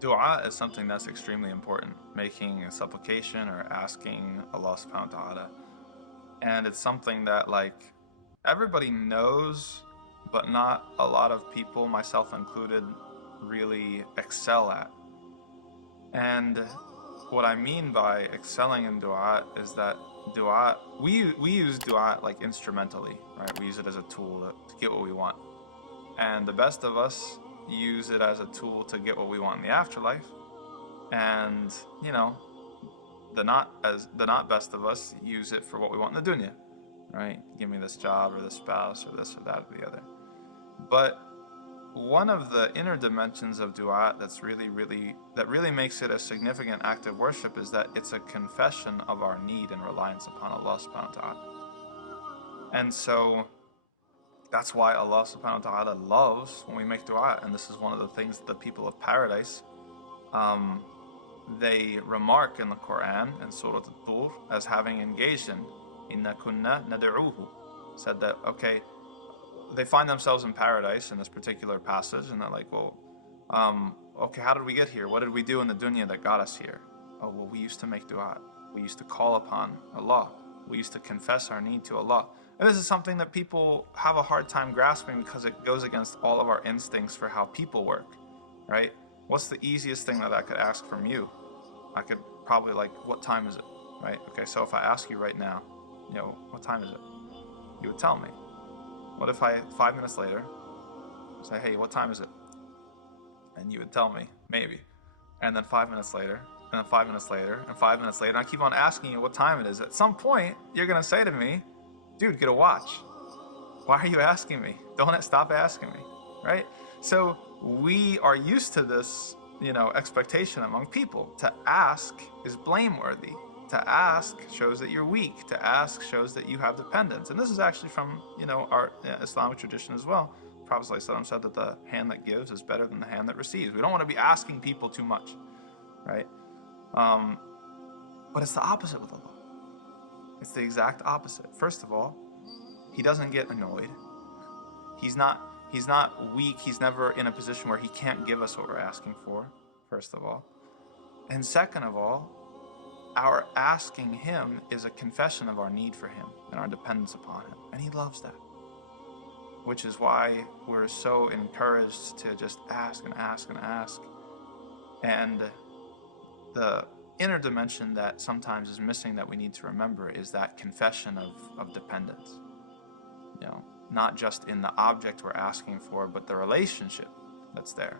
Dua is something that's extremely important, making a supplication or asking Allah subhanahu wa ta'ala. And it's something that like everybody knows, but not a lot of people, myself included, really excel at. And what I mean by excelling in dua is that dua, we use dua like instrumentally, right? We use it as a tool to get what we want. And the best of us use it as a tool to get what we want in the afterlife. And, you know, the not best of us use it for what we want in the dunya, right? Give me this job or this spouse or this or that or the other. But one of the inner dimensions of dua that really makes it a significant act of worship is that it's a confession of our need and reliance upon Allah subhanahu wa ta'ala. And so that's why Allah subhanahu wa ta'ala loves when we make dua. And this is one of the things that the people of paradise they remark in the Quran in Surah At-Tur as having engaged in Inna kunna nad'uhu, said that, okay, they find themselves in paradise in this particular passage, and they're like, well, okay, how did we get here? What did we do in the dunya that got us here? Oh, well, we used to make dua. We used to call upon Allah. We used to confess our need to Allah. And this is something that people have a hard time grasping because it goes against all of our instincts for how people work, right? What's the easiest thing that I could ask from you? I could probably like, what time is it, right? Okay, so if I ask you right now, what time is it? You would tell me. What if I, 5 minutes later, say, hey, what time is it? And you would tell me, maybe. And then 5 minutes later, and then 5 minutes later, and 5 minutes later, and I keep on asking you what time it is. At some point, you're going to say to me, dude, get a watch. Why are you asking me? Don't stop asking me, right? So we are used to this, expectation among people. To ask is blameworthy. To ask shows that you're weak. To ask shows that you have dependence. And this is actually from, our Islamic tradition as well. Prophet ﷺ said that the hand that gives is better than the hand that receives. We don't want to be asking people too much, right? But it's the opposite with Allah. It's the exact opposite. First of all, He doesn't get annoyed. He's not weak. He's never in a position where He can't give us what we're asking for, first of all. And second of all, our asking Him is a confession of our need for Him and our dependence upon Him. And He loves that. Which is why we're so encouraged to just ask and ask and ask. And the inner dimension that sometimes is missing that we need to remember is that confession of dependence. Not just in the object we're asking for, but the relationship that's there.